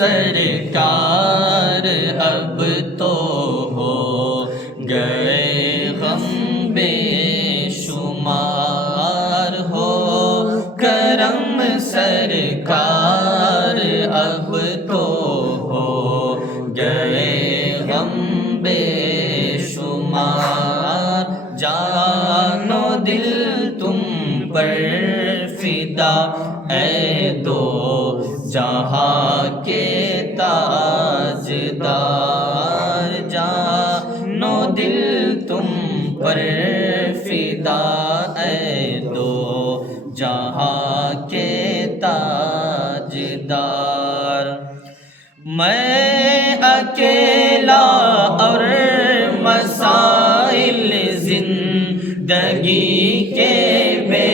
سرکار اب تو ہو گئے غم بے شمار، ہو کرم سرکار اب تو ہو گئے غم بے شمار، جان و دل تم پر فدا اے دو جہاں کے تاجدار، جان و دل تم پر فدا اے دو جہاں کے تاجدار۔ میں اکیلا اور مسائل زندگی کے بے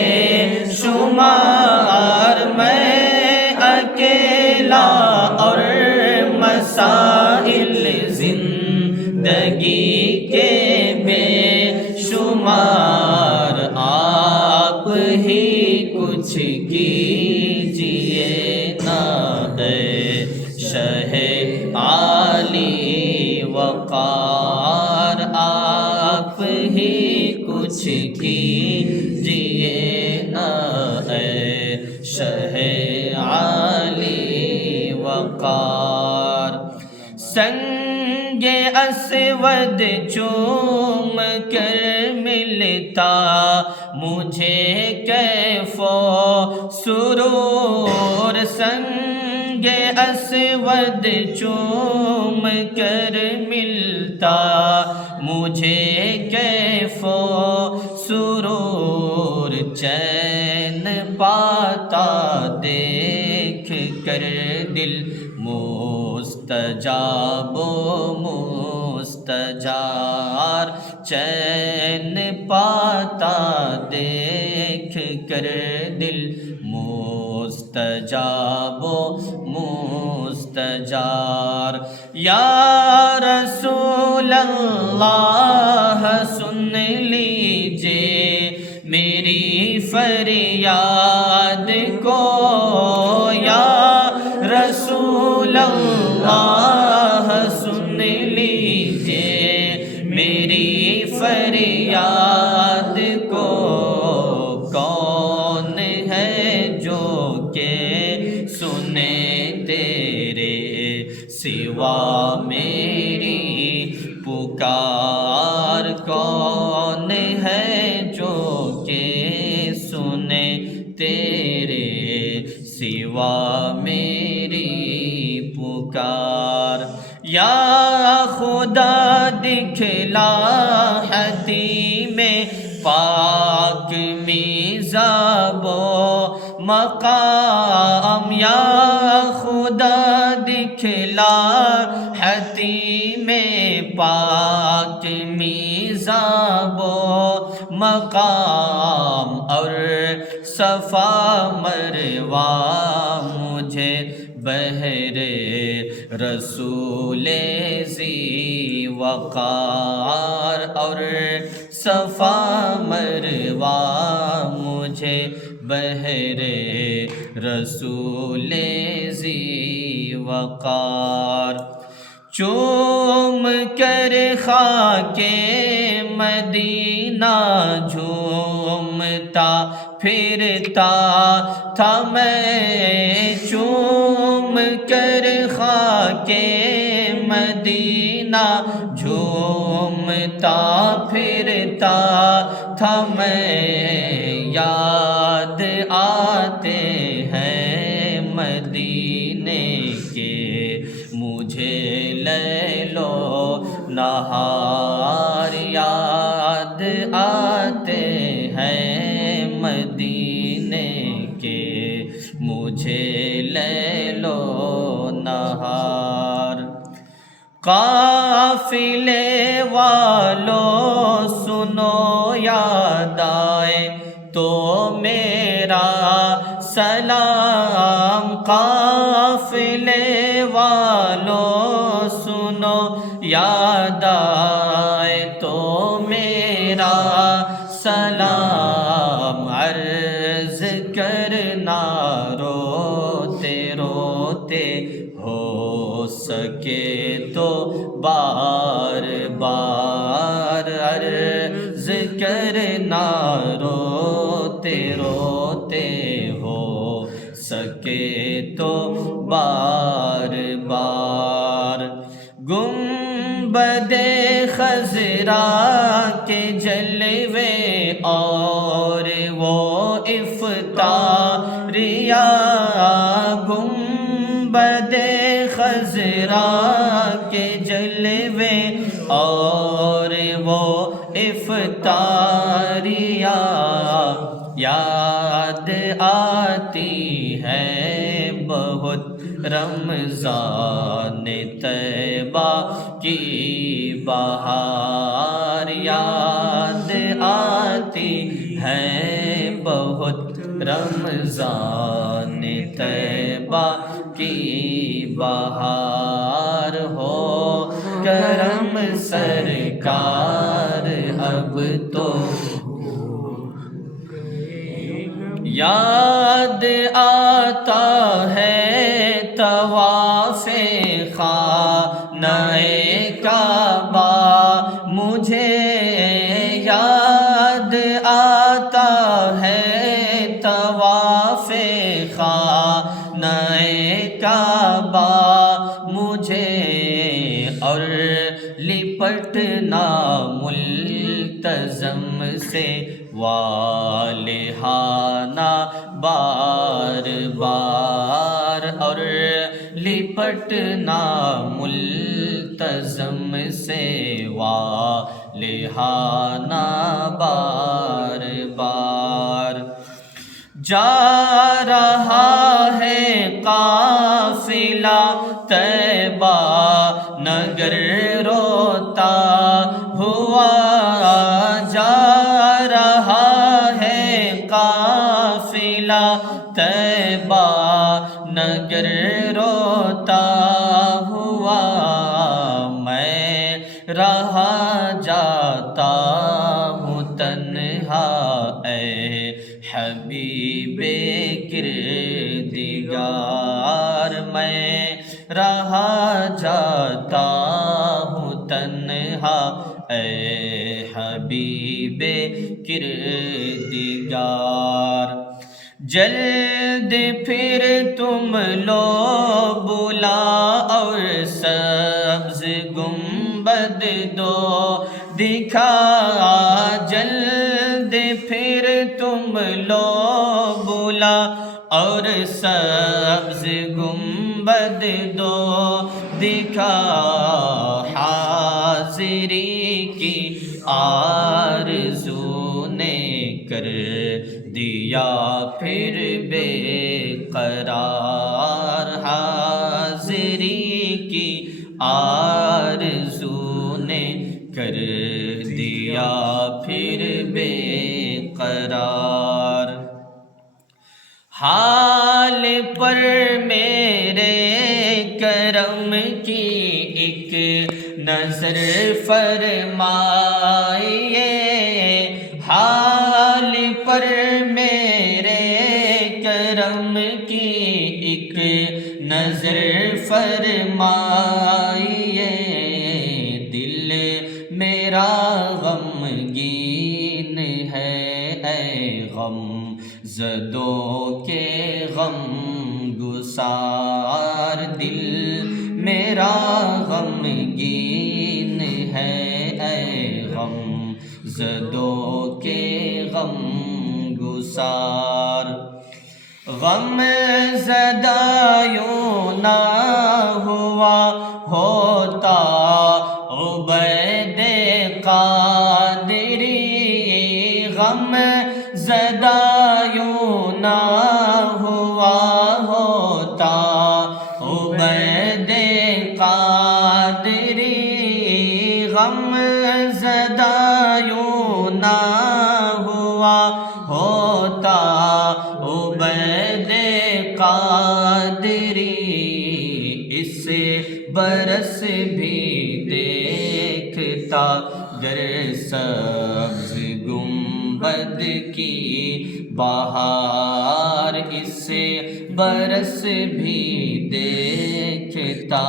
شمار، میں اکیلا اور مسائل زندگی کے بے شمار، آپ ہی کچھ کیجئے نا اے شہ عالی وقار، آپ ہی کچھ کیجئے نا اے شہ عالی وقار۔ سنگ اسود چوم کر ملتا مجھے کیف و سرور، سنگ اسود چوم کر ملتا مجھے کیف و سرور، چین پاتا دیکھ کر دل مستجاب و مستجار، چین پاتا دیکھ کر دل مستجاب و مستجار۔ یا رسول اللہ سن لیجئے میری فریاد کو، یا رسول اللہ سن لیجئے میری فریاد کو، کون ہے جو کہ سنے تیرے سوا میری پکار، کون ہے جو کہ سنے تیرے سوا میری پکار۔ یا خدا دکھلا حتیم پاک میزاب و مقام، یا خدا دکھلا حتیم پاک میزاب و مقام، اور صفا مروا مجھے بہر رسول ذی وقار، اور صفا مروا مجھے بہر رسول ذی وقار۔ چوم کر خاک مدینہ جھومتا پھرتا تھا میں، چوم کر خاک مدینہ جھومتا پھرتا تھا میں، یاد آتے ہیں مدینے کے مجھے لیل و نہار، یاد آتے ہیں مدینے کے مجھے لیل و نہار۔ قافلے والوں سنو یاد آئے تو میرا سلام، قافلے والوں سنو یاد آئے تو میرا سلام، عرض کرنا روتے روتے ہو سکے تو بار بار عرض کرنا روتے روتے، ہو سکے تو بار بار۔ گنبد خضرا کے جلوے اور وہ افطاریہ، گنبد خضرا کے جلوے اور وہ افطاریہ، یاد آتی ہے بہت رمضان طیبہ کی بہار، یاد آتی ہے بہت رمضان طیبہ کی بہار، ہو کرم سرکار اب تو یاد آتا ہے طواف خانہ کعبہ مجھے، یاد آتا ہے طواف خانہ کعبہ مجھے، اور لپٹنا ملتزم سے والہانہ بار بار، اور لپٹنا ملتزم سے والہانہ بار بار۔ جا رہا ہے قافلہ طیبہ نگر روتا ہوا، جا رہا ہے قافلہ طیبہ نگر روتا ہوا، میں رہا جاتا ہوں تنہا اے حبیب کردگار، میں رہا جاتا ہوں تنہا اے حبیب کردگار، جلد پھر تم لو بلا اور سبز گنبد دو دکھا، جلد پھر تم لو بلا اور سبز گنبد دو دکھا، حاضری کی آرزو نے کر دیا پھر بے قرار، حاضری کی آرزو نے کر دیا پھر بے قرار، حال پر میرے کرم کی ایک نظر فرمائیے، حال پر میرے کرم کی ایک نظر فرمائیے، دل میرا غمگین ہے اے غم زدوں کے غم گسار، دل میرا غمگین ہے اے غم زدوں کے غم گسار، غم زدہ یوں نہ ہوا ہوتا عبید قادری، غم زدہ یوں نہ ہوا ہوتا عبید قادری، غم زدہ یوں نہ ہوا ہوتا عبید قادری، اس برس بھی دیکھتا گر سبز گنبد کی بہار، اس برس بھی دیکھتا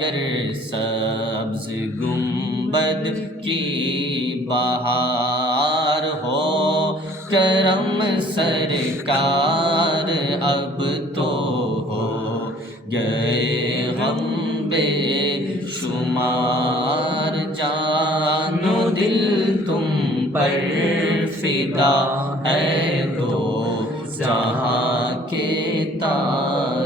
گر سبز گنبد کی بہار ہو کرم سرکار اب تو ہو گئے غم بے شمار جان و دل تم پر فدا ہے دو جہاں کے تاج